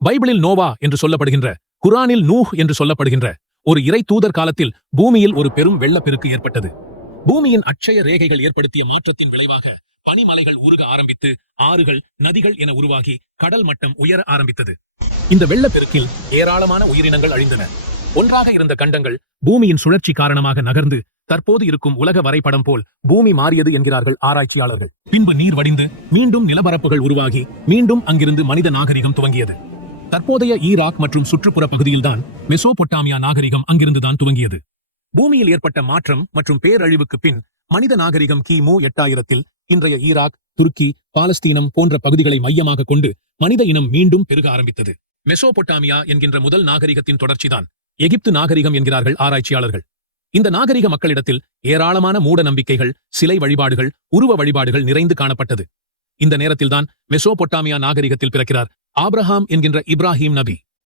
பைபிளில் நோவா என்று சொல்லப்படுகின்ற குரானில் நூஹ் என்று சொல்லப்படுகின்ற ஒரு இறை தூதர் காலத்தில் பூமியில் ஒரு பெரும் வெள்ளப்பெருக்கு ஏற்பட்டது. பூமியின் அட்சய ரேகைகள் ஏற்படுத்திய மாற்றத்தின் விளைவாக பனிமலைகள் உருக ஆரம்பித்து ஆறுகள் நதிகள் என உருவாகி கடல் மட்டம் உயர ஆரம்பித்தது. இந்த வெள்ளப்பெருக்கில் ஏராளமான உயிரினங்கள் அழிந்தன. ஒன்றாக இருந்த கண்டங்கள் பூமியின் சுழற்சி காரணமாக நகர்ந்து தற்போது இருக்கும் உலக வரைபடம் போல் பூமி மாறியது என்கிறார்கள் ஆராய்ச்சியாளர்கள். பின்பு நீர் வடிந்து மீண்டும் நிலப்பரப்புகள் உருவாகி மீண்டும் அங்கிருந்து மனித நாகரிகம் துவங்கியது. தற்போதைய ஈராக் மற்றும் சுற்றுப்புற பகுதியில்தான் மெசோபொட்டாமியா நாகரிகம் அங்கிருந்துதான் துவங்கியது. பூமியில் ஏற்பட்ட மாற்றம் மற்றும் பேரழிவுக்கு பின் மனித நாகரிகம் கிமு எட்டாயிரத்தில் இன்றைய ஈராக் துருக்கி பாலஸ்தீனம் போன்ற பகுதிகளை மையமாக கொண்டு மனித இனம் மீண்டும் பெருக ஆரம்பித்தது. மெசோபொட்டாமியா என்கின்ற முதல் நாகரிகத்தின் தொடர்ச்சிதான் எகிப்து நாகரிகம் என்கிறார்கள் ஆராய்ச்சியாளர்கள். இந்த நாகரிக மக்களிடத்தில் ஏராளமான மூட நம்பிக்கைகள் சிலை வழிபாடுகள் உருவ வழிபாடுகள் நிறைந்து காணப்பட்டது. இந்த நேரத்தில்தான் மெசோபொட்டாமியா நாகரிகத்தில் பிறக்கிறார் ஆப்ரஹாம் என்கின்ற இப்ராஹிம் நபி.